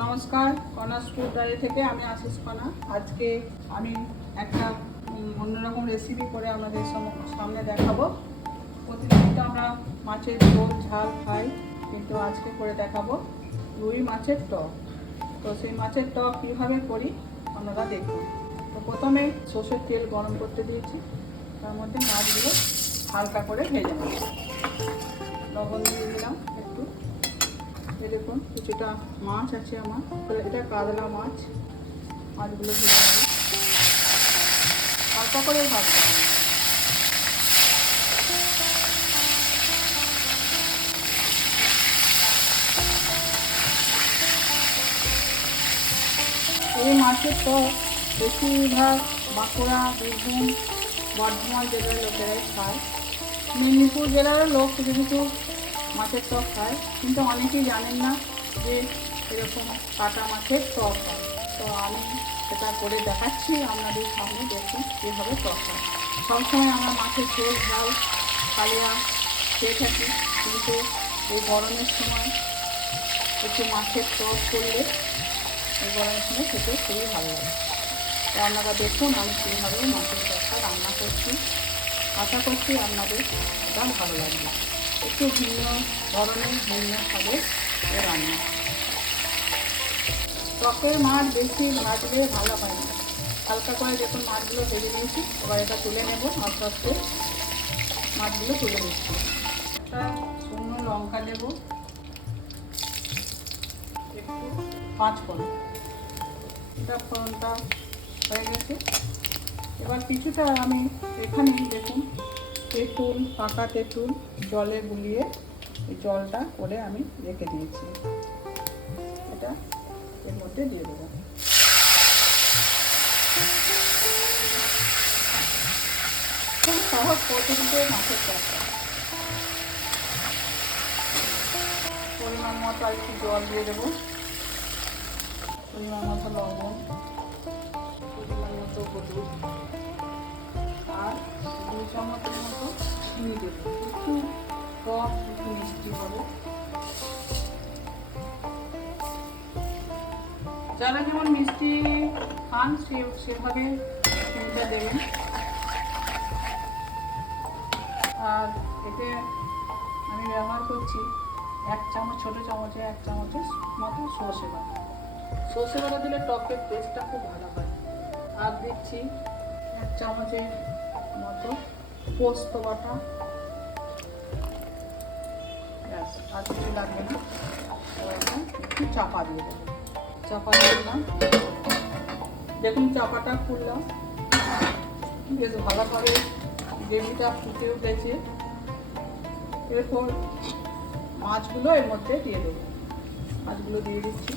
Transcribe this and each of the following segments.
নমস্কার, কনাস food diary থেকে আমি আশিস কণা। আজকে আমি একটা অন্যরকম রেসিপি করে আপনাদের সামনে দেখাবো। প্রতিদিন তো আমরা মাছের ঝোল ঝাল খাই, কিন্তু আজকে করে দেখাবো রুই মাছের টক। তো সেই মাছের টক কীভাবে করি আপনারা দেখুন। তো প্রথমে সর্ষের তেল গরম করতে দিয়েছি, তার মধ্যে মাছগুলো হালকা করে ভেজে নেব। লবণ দিয়ে দিলাম একটু। দেখুন কিছুটা মাছ আছে আমার, এটা কাতলা মাছ। মাছগুলো ভেজে নেব, হালকা করে ভাজতে হবে। এই মাছের টক বেশিরভাগ বাঁকুড়া, বীরভূম, বর্ধমান জেলার লোকেরাই খায়। মেদিনীপুর জেলারও লোক কিছু কিছু মাছের টক খায়, কিন্তু অনেকেই জানেন না যে এরকম কাটা মাছের টক হয়। তো আমি সেটা করে দেখাচ্ছি আপনাদের সামনে, দেখুন কীভাবে টক হয়। সবসময় আমরা মাছের ঝোল ঝাল কালিয়া খেয়ে থাকি, কিন্তু এই গরমের সময় একটু মাছের টক করলে এই গরমের সময় খেতে খুবই ভালো লাগে। তো আপনারা দেখুন আমি কীভাবে মাছের টকটা রান্না করছি। আশা করছি আপনাদের এটা ভালো লাগবে। একটু ভিন্ন ধরনের ভিন্ন স্বাদের রান্না। টকের মাছ বেশি ভাজলে ভালো হয় না, হালকা করে দেখুন মাছগুলো ভেজে নিয়েছি। এবার এটা তুলে নেব, আস্তে আস্তে মাছগুলো তুলে নিচ্ছি। একটা শুকনো লঙ্কা দেবো, একটু 5 ফোড়ন। এটা ফোড়নটা হয়ে গেছে। এবার কিছুটা আমি এখানে দেখুন তেঁতুল, পাকা তেঁতুল জলে গুলিয়ে এই জলটা করে আমি রেখে দিয়েছি, এটা এর মধ্যে দিয়ে দেবো। খুব সহজ পদ্ধতিতে মাছের টকটা। পরিমাণ মতো আর একটু জল দিয়ে দেবো, পরিমাণ মতো লবণ, পরিমাণ মতো হলুদ, আর 2 চামচের মতো চিনি দেবো। একটু টক একটু মিষ্টি হবে। যারা যেমন মিষ্টি খান সেভাবে চিনিটা দেবেন। আর এতে আমি ব্যবহার করছি 1 চামচ, ছোটো চামচে 1 চামচের মতো সর্ষে বাটা। সর্ষে বাটা দিলে টকের টেস্টটা খুব ভালো হয়। আর দিচ্ছি 1 চামচের মতো পোস্ত বাটা। ব্যাস, আর কিছু লাগবে না। একটু চাপা দিয়ে দেবো, চাপা দিয়ে দিলাম। দেখুন চাপাটা খুললাম, বেশ ভালোভাবে গ্রেভিটা ফুটে উঠেছে। এরপর মাছগুলো এর মধ্যে দিয়ে দেবো। মাছগুলো দিয়ে দিচ্ছি।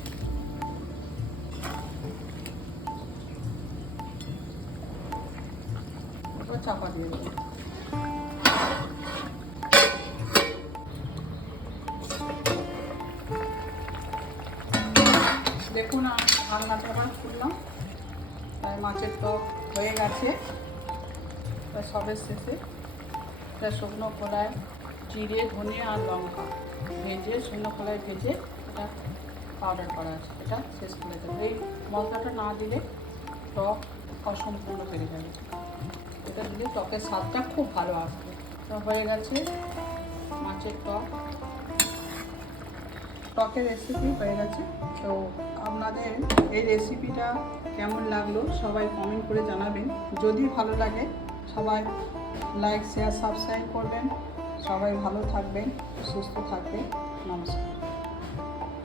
এরপর চাপা দিয়ে দেবো। দেখুন রান্নাটা আবার খুললাম, তাই মাছের টক হয়ে গেছে। তাই সবের শেষে এটা শুকনো কড়ায় জিরে, ধনে আর লঙ্কা ভেজে, শুকনো কড়ায় ভেজে এটা পাউডার করা আছে, এটা শেষ করে দেবো। এই মশলাটা না দিলে টক অসম্পূর্ণ বেড়ে যাবে। এটা দিলে টকের স্বাদটা খুব ভালো আসবে। তো হয়ে গেছে মাছের টকের রেসিপি হয়ে গেছে। তো আপনাদের এই রেসিপিটা কেমন লাগলো সবাই কমেন্ট করে জানাবেন। যদি ভালো লাগে সবাই লাইক, শেয়ার, সাবস্ক্রাইব করবেন। সবাই ভালো থাকবেন, সুস্থ থাকবেন। নমস্কার।